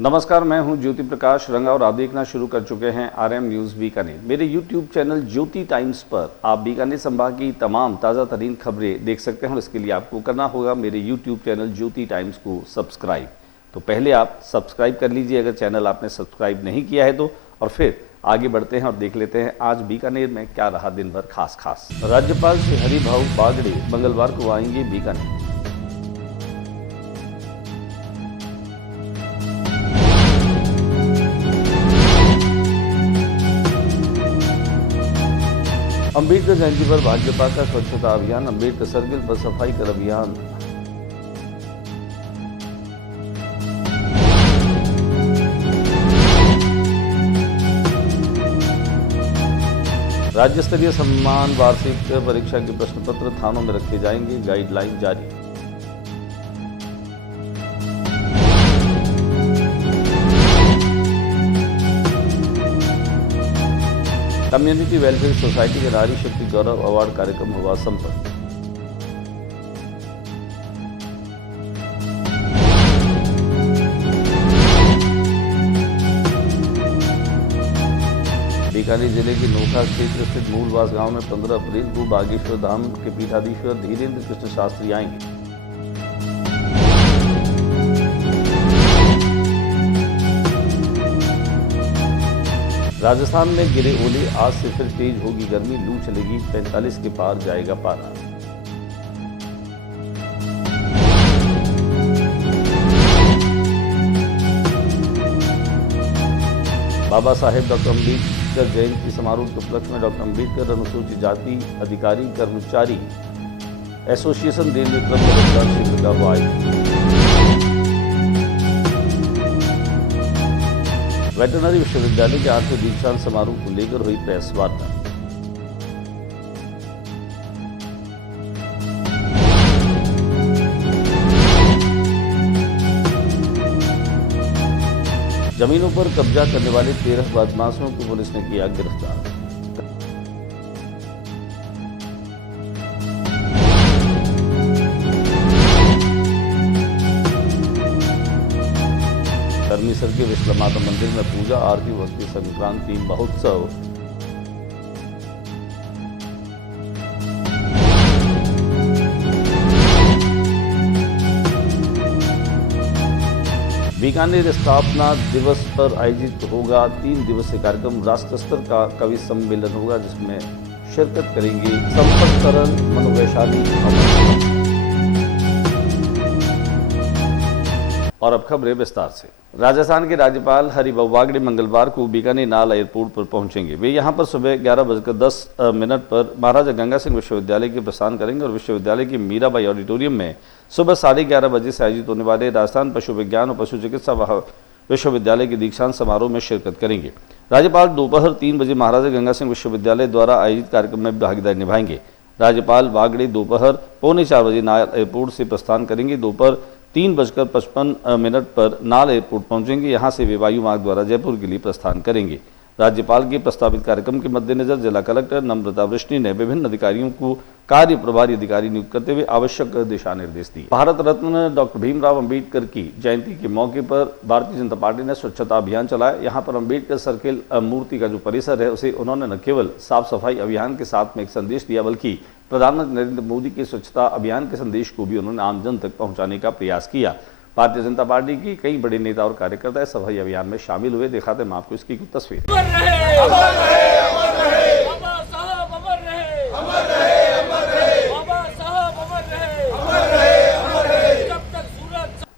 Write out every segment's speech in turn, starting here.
नमस्कार, मैं हूं ज्योति प्रकाश रंगा और आप देखना शुरू कर चुके हैं आरएम न्यूज़ बीकानेर। मेरे यूट्यूब चैनल ज्योति टाइम्स पर आप बीकानेर संभाग की तमाम ताज़ा तरीन खबरें देख सकते हैं और इसके लिए आपको करना होगा मेरे यूट्यूब चैनल ज्योति टाइम्स को सब्सक्राइब। तो पहले आप सब्सक्राइब कर लीजिए अगर चैनल आपने सब्सक्राइब नहीं किया है तो, और फिर आगे बढ़ते हैं और देख लेते हैं आज बीकानेर में क्या रहा दिन भर खास। राज्यपाल श्री हरिभाऊ बागड़े मंगलवार को आएंगे बीकानेर। अम्बेडकर जयंती पर भाजपा का स्वच्छता अभियान, अम्बेडकर सर्किल पर सफाई कर अभियान। राज्य स्तरीय सम्मान वार्षिक परीक्षा के प्रश्न पत्र थानों में रखे जाएंगे, गाइडलाइन जारी। कम्युनिटी वेलफेयर सोसाइटी के नारी शक्ति गौरव अवार्ड कार्यक्रम हुआ संपन्न। बीकानेर जिले के नोखा क्षेत्र स्थित मूलवास गांव में 15 अप्रैल को बागेश्वर धाम के पीठाधीश्वर धीरेन्द्र कृष्ण शास्त्री आएंगे। राजस्थान में गिरे ओले, आज से फिर तेज होगी गर्मी, लू चलेगी, 45 के पार जाएगा पारा। बाबा साहेब डॉक्टर अम्बेडकर जयंती समारोह के उपलक्ष्य में डॉक्टर अम्बेडकर अनुसूचित जाति अधिकारी कर्मचारी एसोसिएशन रेलवे क्लब में रक्तदान शिविर का हुआ आयोजन। वेटरनरी विश्वविद्यालय के 8वें दीक्षांत समारोह को लेकर हुई प्रेस वार्ता। जमीनों पर कब्जा करने वाले 13 बदमाशों को पुलिस ने किया गिरफ्तार। करमीसर के विश्व माता मंदिर में पूजा आरती व संक्रांति महोत्सव। बीकानेर स्थापना दिवस पर आयोजित होगा 3 दिवसीय कार्यक्रम। राष्ट्र स्तर का कवि सम्मेलन होगा जिसमें शिरकत करेंगे संपर्क करण, मनोवैशाली। और अब खबरें विस्तार से। राजस्थान के राज्यपाल हरिभाऊ बागड़े मंगलवार को बीकानेर नाल एयरपोर्ट पर पहुंचेंगे। वे यहां पर सुबह 11:10 पर महाराजा गंगा सिंह विश्वविद्यालय के प्रस्थान करेंगे और विश्वविद्यालय के मीराबाई ऑडिटोरियम में सुबह 11:30 बजे से आयोजित होने वाले राजस्थान पशु विज्ञान और पशु चिकित्सा विश्वविद्यालय के दीक्षांत समारोह में शिरकत करेंगे। राज्यपाल दोपहर 3 बजे महाराजा गंगा सिंह विश्वविद्यालय द्वारा आयोजित कार्यक्रम में भागीदारी निभाएंगे। राज्यपाल बागड़े दोपहर 3:45 बजे नाल एयरपोर्ट से प्रस्थान करेंगे। दोपहर 3:55 पर नाल एयरपोर्ट पहुंचेंगे। यहां से वे वायु मार्ग द्वारा जयपुर के लिए प्रस्थान करेंगे। राज्यपाल के प्रस्तावित कार्यक्रम के मद्देनजर जिला कलेक्टर नम्रता वृष्टि ने विभिन्न अधिकारियों को कार्य प्रभारी अधिकारी नियुक्त करते हुए आवश्यक दिशा निर्देश दिए। भारत रत्न डॉक्टर भीमराव अंबेडकर की जयंती के मौके पर भारतीय जनता पार्टी ने स्वच्छता अभियान चलाया। यहाँ पर अंबेडकर सर्किल मूर्ति का जो परिसर है उसे उन्होंने न केवल साफ सफाई अभियान के साथ में एक संदेश दिया बल्कि प्रधानमंत्री नरेंद्र मोदी के स्वच्छता अभियान के संदेश को भी उन्होंने आम जन तक पहुंचाने का प्रयास किया। भारतीय जनता पार्टी की कई बड़े नेता और कार्यकर्ता सफाई अभियान में शामिल हुए। दिखाते हैं आपको इसकी कुछ तस्वीर।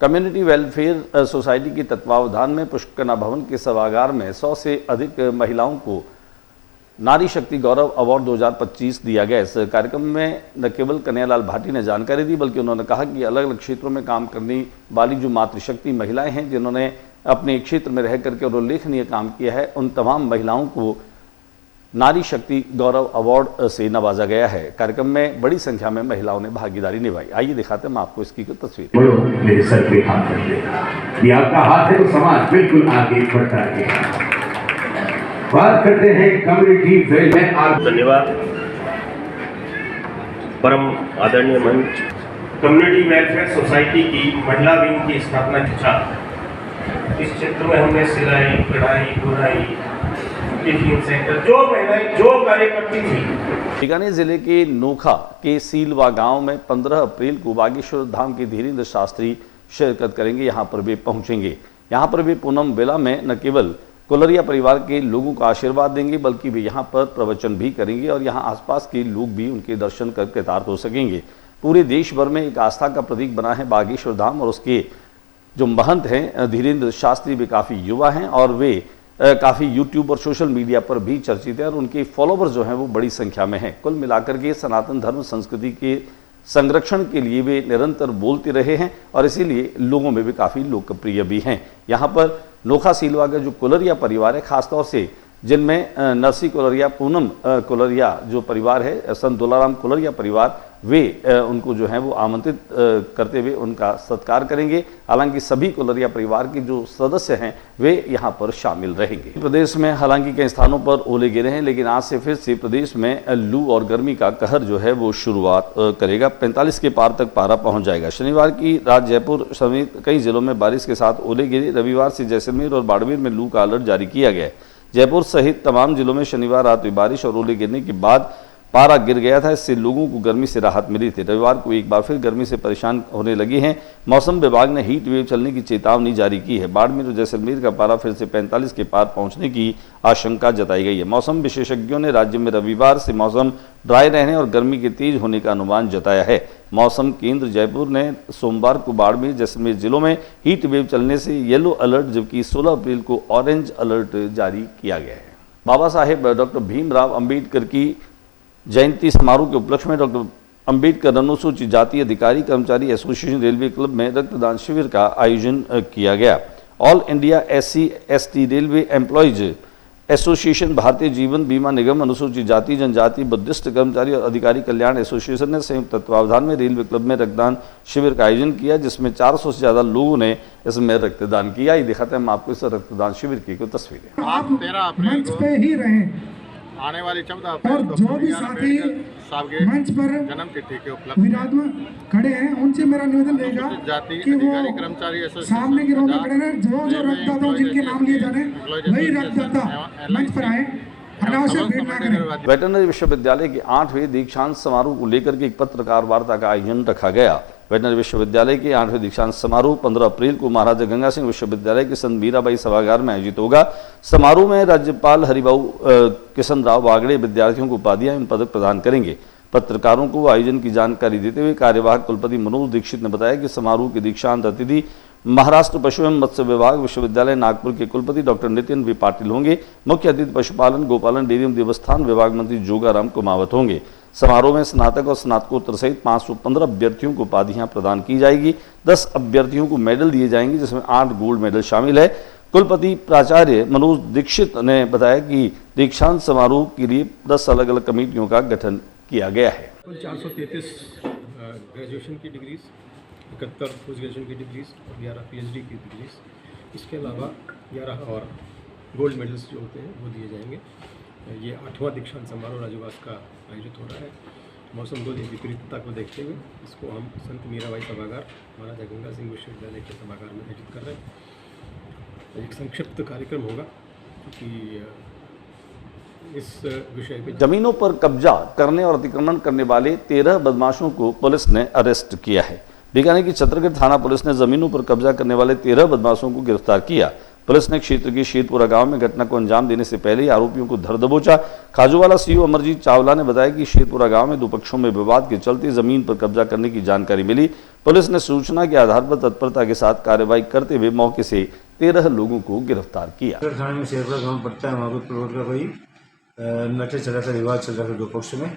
कम्युनिटी वेलफेयर सोसाइटी के तत्वावधान में पुष्करना भवन के सभागार में 100 से अधिक महिलाओं को नारी शक्ति गौरव अवार्ड 2025 दिया गया। इस कार्यक्रम में न केवल कन्हैयालाल भाटी ने जानकारी दी बल्कि उन्होंने कहा कि अलग अलग क्षेत्रों में काम करने वाली जो मातृशक्ति महिलाएं हैं जिन्होंने अपने क्षेत्र में रह करके और उल्लेखनीय काम किया है, उन तमाम महिलाओं को नारी शक्ति गौरव अवार्ड से नवाजा गया है। कार्यक्रम में बड़ी संख्या में महिलाओं ने भागीदारी निभाई। आइए दिखाते हैं आपको इसकी कुछ तस्वीर। मेरे सर पे हाथ रख देगा, ये आपका हाथ है तो समाज बिल्कुल आगे बढ़ता है। बात करते हैं कम्युनिटी वेलफेयर। धन्यवाद। परम आदरणीय मंच कम्युनिटी वेलफेयर सोसाइटी की महिला विंग की स्थापना की इस क्षेत्र में हमने सिलाई, कढ़ाई, बुनाई, टिफिन सेंटर, जो महिलाएं जो कार्य करती थी। बीकानेर जिले के नोखा के सीलवा गांव में 15 अप्रैल को बागेश्वर धाम के धीरेन्द्र शास्त्री शिरकत करेंगे। यहां पर वे पहुंचेंगे। यहां पर वे पूनम बेला में न केवल कोलरिया परिवार के लोगों का आशीर्वाद देंगे, बल्कि वे यहां पर प्रवचन भी करेंगे और यहां आसपास के लोग भी उनके दर्शन कर कृतार्थ हो सकेंगे। पूरे देश भर में एक आस्था का प्रतीक बना है बागेश्वर धाम और उसके जो महंत हैं धीरेन्द्र शास्त्री वे काफ़ी युवा हैं और वे काफ़ी यूट्यूब और सोशल मीडिया पर भी चर्चित हैं और उनके फॉलोवर्स जो हैं वो बड़ी संख्या में हैं। कुल मिलाकर के सनातन धर्म संस्कृति के संरक्षण के लिए वे निरंतर बोलते रहे हैं और इसीलिए लोगों में भी काफ़ी लोकप्रिय भी हैं। यहाँ पर नोखा सीलवा का जो कोलरिया परिवार है, खासतौर से जिनमें नरसी कोलरिया, पूनम कोलरिया जो परिवार है, संत दुलाराम कोलरिया परिवार, वे उनको जो है वो आमंत्रित करते हुए उनका सत्कार करेंगे। हालांकि सभी कोलरिया परिवार के जो सदस्य हैं वे यहाँ पर शामिल रहेंगे। प्रदेश में हालांकि कई स्थानों पर ओले गिरे हैं, लेकिन आज से फिर से प्रदेश में लू और गर्मी का कहर जो है वो शुरुआत करेगा। 45 के पार तक पारा पहुंच जाएगा। शनिवार की रात जयपुर समेत कई जिलों में बारिश के साथ ओले गिरे। रविवार से जैसलमेर और बाड़मेर में लू का अलर्ट जारी किया गया है। जयपुर सहित तमाम जिलों में शनिवार रात हुई बारिश और ओले गिरने के बाद पारा गिर गया था। इससे लोगों को गर्मी से राहत मिली थी। रविवार को एक बार फिर गर्मी से परेशान होने लगी हैं। मौसम विभाग ने हीट वेव चलने की चेतावनी जारी की है। बाड़मेर और जैसलमेर का पारा फिर से 45 के पार पहुंचने की आशंका जताई गई है। मौसम विशेषज्ञों ने राज्य में रविवार से मौसम ड्राई रहने और गर्मी के तेज होने का अनुमान जताया है। मौसम केंद्र जयपुर ने सोमवार को बाड़मेर जैसलमेर जिलों में हीट वेव चलने से येलो अलर्ट, जबकि 16 अप्रैल को ऑरेंज अलर्ट जारी किया गया है। बाबा साहेब डॉक्टर भीमराव अंबेडकर की जयंती समारोह के उपलक्ष्य में डॉक्टर अंबेडकर अनुसूचित जाति अधिकारी कर्मचारी एसोसिएशन रेलवे क्लब में रक्तदान शिविर का आयोजन किया गया। All India SC/ST railway employees association, Bharatiya Jeevan बीमा निगम, अनुसूचित जाति जनजाति, बुद्धिस्ट कर्मचारी और अधिकारी कल्याण एसोसिएशन ने संयुक्त तत्वावधान में रेलवे क्लब में रक्तदान शिविर का आयोजन किया, जिसमें 400 से ज्यादा लोगों ने इसमें रक्तदान किया। ये दिखाते हैं हम आपको इस रक्तदान शिविर की कुछ तस्वीरें। आप 13 अप्रैल मंच पे ही रहें। आने वाली 14 अप्रैल और जो भी साथी मंच पर जन्म तिथि के उपलक्ष्य विराजमान खड़े हैं उनसे मेरा निवेदन रहेगा कि वो सामने की रो में खड़े रहें। जो रक्तदाता जिनके नाम लिए जा रहे हैं वही रक्तदाता मंच पर आए। वेटरनरी विश्वविद्यालय के 8वें दीक्षांत समारोह को लेकर के एक पत्रकार वार्ता का आयोजन रखा गया। वेटरनरी विश्वविद्यालय के 8वें दीक्षांत समारोह 15 अप्रैल को महाराजा गंगा सिंह विश्वविद्यालय के संत मीराबाई सभागार में आयोजित होगा। समारोह में राज्यपाल हरिभाऊ किशन राव बागड़े विद्यार्थियों को उपाधियां एवं पदक प्रदान करेंगे। पत्रकारों को आयोजन की जानकारी देते हुए कार्यवाहक कुलपति मनोज दीक्षित ने बताया कि समारोह के दीक्षांत अतिथि महाराष्ट्र पशु एवं मत्स्य विभाग विश्वविद्यालय नागपुर के कुलपति डॉक्टर नितिन वी पाटिल होंगे। मुख्य अतिथि पशुपालन, गोपालन, डेयरी एवं देवस्थान विभाग मंत्री जोगाराम कुमावत होंगे। समारोह में स्नातक और स्नातकोत्तर सहित 515 अभ्यर्थियों को उपाधियां प्रदान की जाएगी। 10 अभ्यर्थियों को मेडल दिए जाएंगे, जिसमें 8 गोल्ड मेडल शामिल है। कुलपति प्राचार्य मनोज दीक्षित ने बताया कि दीक्षांत समारोह के लिए 10 अलग अलग कमेटियों का गठन किया गया है। 433 ग्रेजुएशन की डिग्रीज, 71 पोस्ट ग्रेजुएशन की डिग्रीज और 11 PhD की डिग्रीज। इसके अलावा 11 और गोल्ड मेडल्स जो होते हैं वो दिए जाएंगे। ये 8वां दीक्षांत समारोह राजवास का आयोजित हो रहा है। मौसम को विपरीतता को देखते हुए इसको हम संत मीराबाई सभागार, महाराजा गंगा सिंह विश्वविद्यालय के सभागार में आयोजित कर रहे हैं। एक संक्षिप्त कार्यक्रम होगा कि इस विषय में जमीनों पर कब्जा करने और अतिक्रमण करने वाले 13 बदमाशों को पुलिस ने अरेस्ट किया है। बीकानेर की छतरगढ़ थाना पुलिस ने जमीनों पर कब्जा करने वाले 13 बदमाशों को गिरफ्तार किया। पुलिस ने क्षेत्र के शेरपुरा गांव में घटना को अंजाम देने से पहले ही आरोपियों को धर दबोचा। खाजूवाला सीओ अमरजीत चावला ने बताया कि शेरपुरा गांव में 2 पक्षों में विवाद के चलते जमीन पर कब्जा करने की जानकारी मिली। पुलिस ने सूचना के आधार पर तत्परता के साथ कार्रवाई करते हुए मौके से 13 लोगों को गिरफ्तार किया। थाने में शेरपुरा गाँव पड़ता है, वहाँ पर प्लॉट का कोई मैटर चला था, विवाद चल रहा था 2 पक्षों में।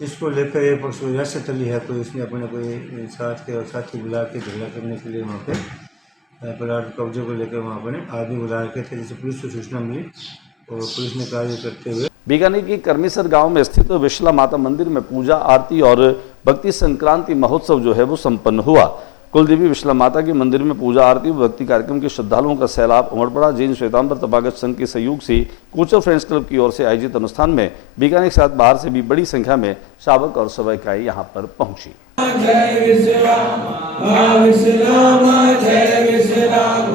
इसको लेकर एक पक्ष रियासत चली है, कोई उसने अपने कोई साथी बुला के झगड़ा करने के लिए वहाँ पे प्लाट कब्जे को लेकर वहाँ पर आदमी बुला रखे थे, जिसे पुलिस को सूचना मिली और पुलिस ने कार्य करते हुए बीकानेर के कर्मेसर गांव में स्थित विशला माता मंदिर में पूजा, आरती और भक्ति संक्रांति महोत्सव जो है वो संपन्न हुआ। कुलदेवी विशला माता के मंदिर में पूजा, आरती और भक्ति कार्यक्रम के श्रद्धालुओं का सैलाब उमड़ पड़ा। जैन श्वेतांबर तथागत संघ के सहयोग से कोचर फ्रेंड्स क्लब की ओर से आयोजित अनुष्ठान में बीकानेर के साथ बाहर से भी बड़ी संख्या में शावक और सेवकाएं यहाँ पर पहुंची। जय विश्राम, जय विश्राम,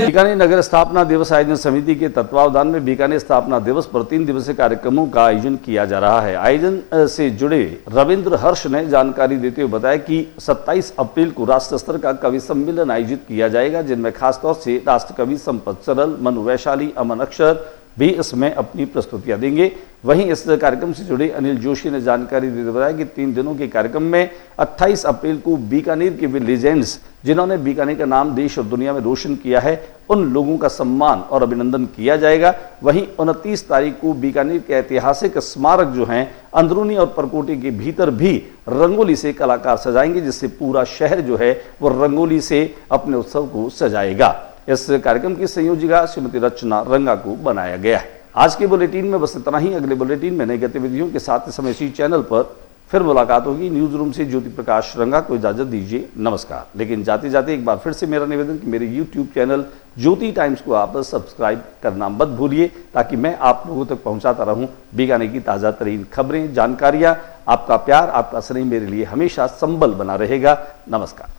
बीकानेर नगर स्थापना दिवस आयोजन समिति के तत्वावधान में बीकानेर स्थापना दिवस पर 3 दिवसीय कार्यक्रमों का आयोजन किया जा रहा है। आयोजन से जुड़े रविंद्र हर्ष ने जानकारी देते हुए बताया कि 27 अप्रैल को राष्ट्र स्तर का कवि सम्मेलन आयोजित किया जाएगा, जिनमें खासतौर से राष्ट्र कवि संपत सरल, मनु वैशाली, अमन अक्षर भी इसमें अपनी प्रस्तुतियां देंगे। वहीं इस कार्यक्रम से जुड़े अनिल जोशी ने जानकारी देते बताया कि 3 दिनों के कार्यक्रम में 28 अप्रैल को बीकानेर के वे लीजेंड्स जिन्होंने बीकानेर का नाम देश और दुनिया में रोशन किया है, उन लोगों का सम्मान और अभिनंदन किया जाएगा। वहीं 29 तारीख को बीकानेर के ऐतिहासिक स्मारक जो हैं अंदरूनी और परकोटे के भीतर भी रंगोली से कलाकार सजाएंगे, जिससे पूरा शहर जो है वो रंगोली से अपने उत्सव को सजाएगा। इस कार्यक्रम की संयोजिका श्रीमती रचना रंगा को बनाया गया है। आज के बुलेटिन में बस इतना ही। अगले बुलेटिन में नई गतिविधियों के साथ इस समय इसी चैनल पर फिर मुलाकात होगी। न्यूज रूम से ज्योति प्रकाश रंगा को इजाजत दीजिए, नमस्कार। लेकिन जाते जाते एक बार फिर से मेरा निवेदन कि मेरे यूट्यूब चैनल ज्योति टाइम्स को आप सब्सक्राइब करना मत भूलिए, ताकि मैं आप लोगों तक पहुंचाता रहूं बीकानेर की ताज़ा तरीन खबरें, जानकारियां। आपका प्यार, आपका स्नेह मेरे लिए हमेशा संबल बना रहेगा। नमस्कार।